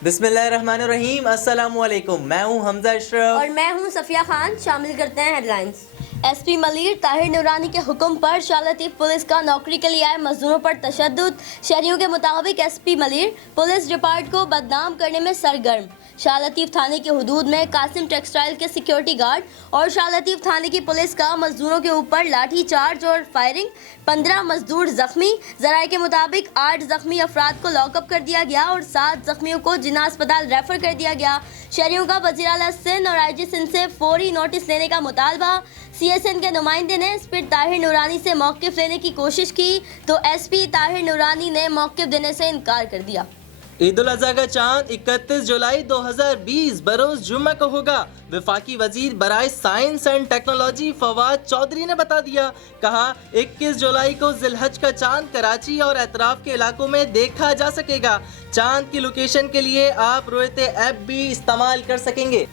बिस्मिल्लाहिर्रहमानिर्रहीम। अस्सलाम वालेकुम। मैं हूं हमजा अशरफ और मैं हूं सफिया खान। शामिल करते हैं हेडलाइंस। एसपी मलिर ताहिर नूरानी के हुक्म पर शाह लतीफ पुलिस का नौकरी के लिए आए मजदूरों पर तशद्दुद। शहरियों के मुताबिक एसपी मलिर पुलिस डिपार्ट को बदनाम करने में सरगर्म। शाह लतीफ थाने के हुदूद में कासिम टेक्सटाइल के सिक्योरिटी गार्ड और शाह लतीफ थाने की पुलिस का मजदूरों के ऊपर लाठी चार्ज और फायरिंग। 15 मजदूर जख्मी। जराये के मुताबिक 8 जख्मी अफराद को लॉकअप कर दिया गया और 7 जख्मियों को जिन्ना अस्पताल रेफर कर दिया गया। शहरियों का वज़ीर आला सिंध और IG सिंध से फौरी नोटिस लेने का मुतालबा। CSN के नुमाइंदे ने एसपी ताहिर नूरानी से मौक़िफ़ लेने की कोशिश की तो एसपी ताहिर नूरानी ने मौक़िफ़ देने से इनकार कर दिया। ईद उल अज़हा का चांद 31 जुलाई 2020 बरोज़ जुम्मा को होगा। वफाकी वजीर बराए science and technology Fawad Chaudhry ने बता दिया। कहा 21 जुलाई को जिलहज का चांद कराची और एतराफ़ के इलाकों में देखा जा सकेगा। चांद की लोकेशन के लिए आप रोयते ऐप भी इस्तेमाल कर सकेंगे।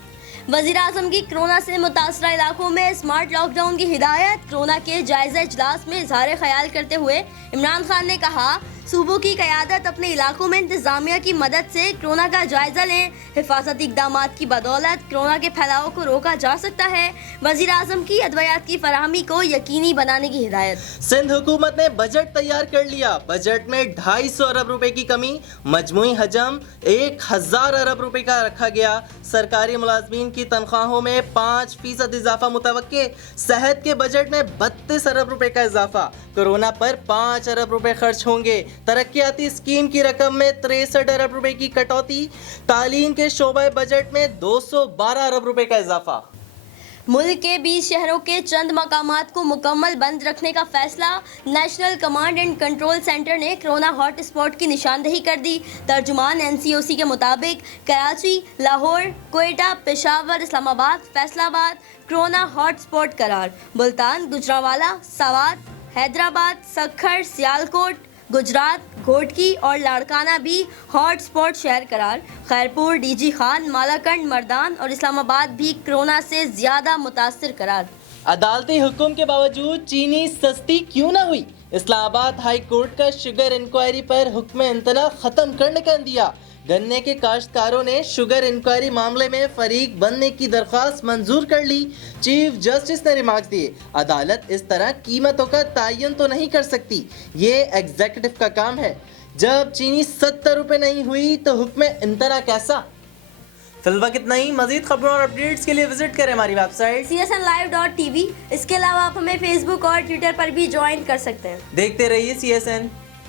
वज़ीर आज़म की कोरोना से मुतासरा इलाकों में स्मार्ट लॉकडाउन की हिदायत। कोरोना के जायज़ा इजलास में इज़हार ख्याल करते हुए इमरान खान ने कहा सूबों की क़यादत अपने इलाकों में इंतज़ामिया की मदद से कोरोना का जायज़ा लें। हिफाजती इक़दामात की बदौलत कोरोना के फैलाव को रोका जा सकता है। वज़ीर आज़म की अदवियात की फराहमी को यकीनी बनाने की हिदायत। सिंध हुकूमत ने बजट तैयार कर लिया। बजट में 250 अरब रुपए की कमी। मजमूई हजम 1000 अरब रुपए का रखा गया। सरकारी मुलाजमीन की तनख्वाहों में 5% इजाफा मुतवक्के। सेहत के बजट में 32 अरब रुपए का इजाफा। कोरोना पर 5 अरब रुपए खर्च होंगे। तरक्याती स्कीम की रकम में 63 अरब रुपए की कटौती। तालीम के शोबे बजट में 212 अरब रुपए का इजाफा। मुल्क के 20 शहरों के चंद मकामात को मुकम्मल बंद रखने का फैसला। National command and control centre ने कोरोना हॉट स्पॉट की निशानदेही कर दी। तर्जुमान NCOC के मुताबिक Karachi, Lahore, Quetta, Peshawar, Islamabad, Faisalabad corona hot spot करार। मुल्तान, गुजरांवाला, सवात, हैदराबाद, सक्खर, सियालकोट, गुजरात, घोटकी और लाड़काना भी हॉट स्पॉट शहर करार। खैरपुर, DG खान, मालाकंड, मर्दान और इस्लामाबाद भी कोरोना से ज़्यादा मुतासर करार। अदालती हुक्म के बावजूद चीनी सस्ती क्यों ना हुई? इस्लामाबाद हाई कोर्ट का शुगर इंक्वायरी पर हुक्म इंतना खत्म करने का दिया। गन्ने के काश्तकारों ने शुगर इंक्वायरी मामले में फरीक बनने की दरख्वास्त मंजूर कर ली। चीफ जस्टिस ने रिमार्क्स दिए अदालत इस तरह कीमतों का तयन तो नहीं कर सकती, ये एग्जीक्यूटिव का काम है। जब चीनी 70 रुपए नहीं हुई तो हुक्म इंतना कैसा? फिलहाल कितना ही। मजीद खबरों और अपडेट्स के लिए विजिट करें हमारी वेबसाइट csnlive.tv। इसके अलावा आप हमें फेसबुक और ट्विटर पर भी ज्वाइन कर सकते हैं। देखते रहिए CSN।